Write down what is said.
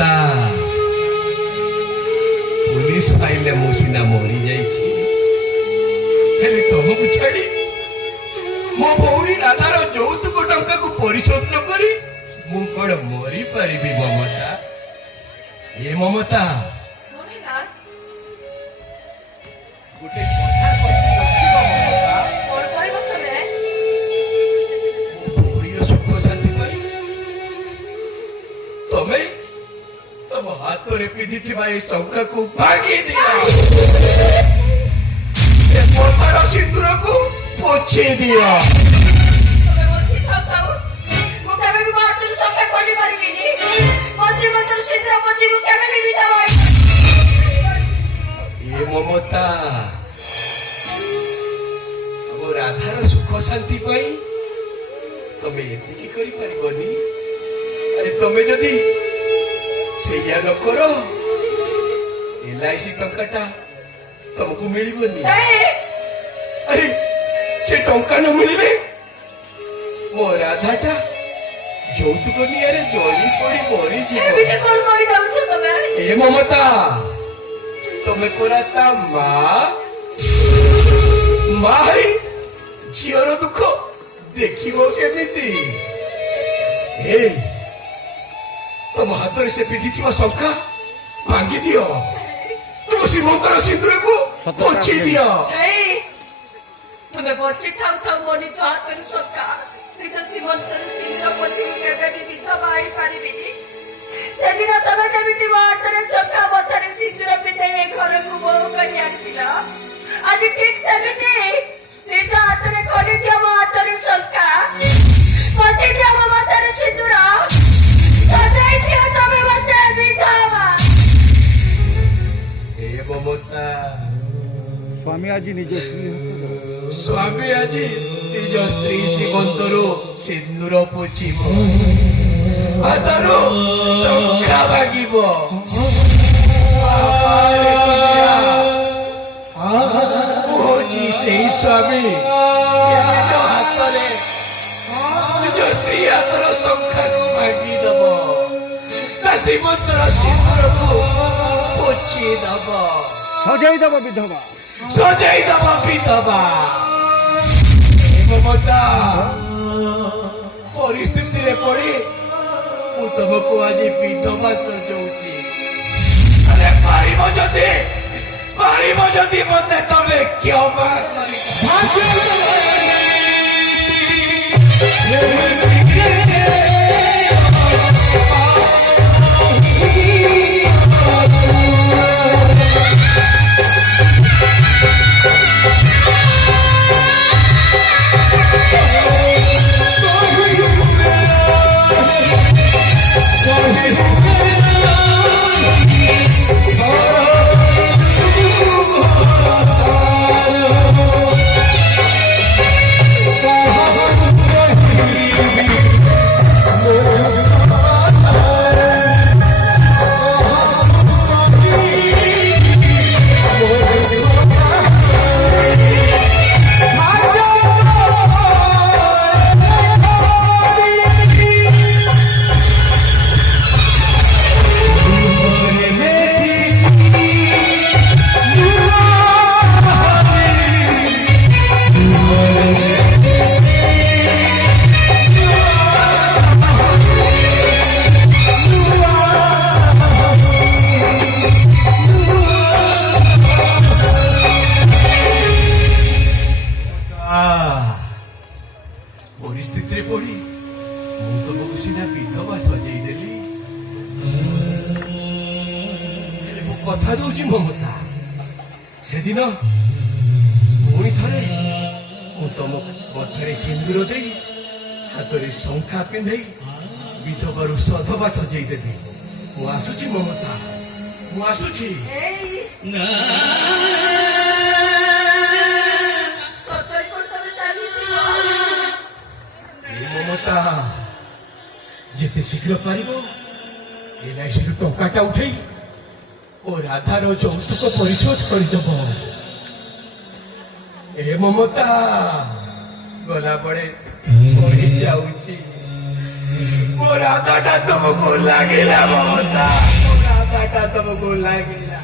ममता police file मु सीना मरी जाइछि हेले तुमको छाड़ी मो भौणी राधार यौतुक टंका को परिशोध न करी मु कौन मरी पारिबी ममता ए ममता गोटे कथा कहती रखिबो ममता और कहबो तमे भौणीर सुख शांति पाई तमे तम हाथ रे पिधिथिबा ए शंका को भागी दिया ए पोतार सिंदूर को पोछी दिया तमे बच्ची थाउ मु केबे भी बातुर सका कोली मारिबिनी बच्ची मतर सिंद्र बच्ची मु केबे भी विदा होई ए ममता अब राधार सुख शांति पाई तमे एतिकी करि परिबनी अरे तमे जदी सेया न करो एलआईसी टंकाटा तुमको मिलिबनी अरे से टंका न मिलिले मो राधाटा যৌতুক নিয়ারে জলি পড়ি মরি জীব এবিতে কোন করি যাউছ তবে ए ममता तमे पूरा ता माई झीर दुख देखिबो केमिति ए तुम हाथ से पिधिथिबा शंका भांगी दियो तुम श्रीमंतर सिंदूर को पोछि दियो तमे बच्ची थाउ मनि हाथ सका निज श्रीमंतर सिंद्र बच्ची केबे भी विधवा होई पारिबिनी सेदिन तमे जेमिति हाथरे सका बथरे सिंदूर पिते ए घर को बहु करी आनिला आज ठीक सेमिति निज हाथरे खली दियो मो हाथरे सका बच्ची दियो मो हाथरे सिंदूर सजाई दियो तमे मते विधवा ए ममता स्वामी आज निज स्त्री श्रीमंतरू सिंदूर पोछिब हाथरू शंखा भागिब हूँ से स्वामी निज हाथरे निज स्त्री हाथर शंखा को भागिदब ता श्रीमंतर सिंदूर को पोछिदब सजाई दब विधवा सजाई दब विधवा ममता परिस्थिति रे पड़ी मु तुमको आज विधवा सजाऊची अरे पारिब जदि मते तमे क्षमा परिस्थिति पड़ी मु तुमको सीधा विधवा सजाई देली मु कथा दूची ममता से दिन पुणी थरे मु तुम बथरे सिंदूर दे हाथ में शंखा पिंधे विधवा सधवा सजाई देली मु आसुची ममता मु आसुची ममता जिते शीघ्र पार एलआईसी टंकाटा उठे और राधार यौतुक परिशोध करदेव ए ममता गला बड़े जाऊची मो ମୋ ରାଧାଟା ତମକୁ ଲାଗିଲା ମମତା, ମୋ ରାଧାଟା ତମକୁ ଲାଗିଲା।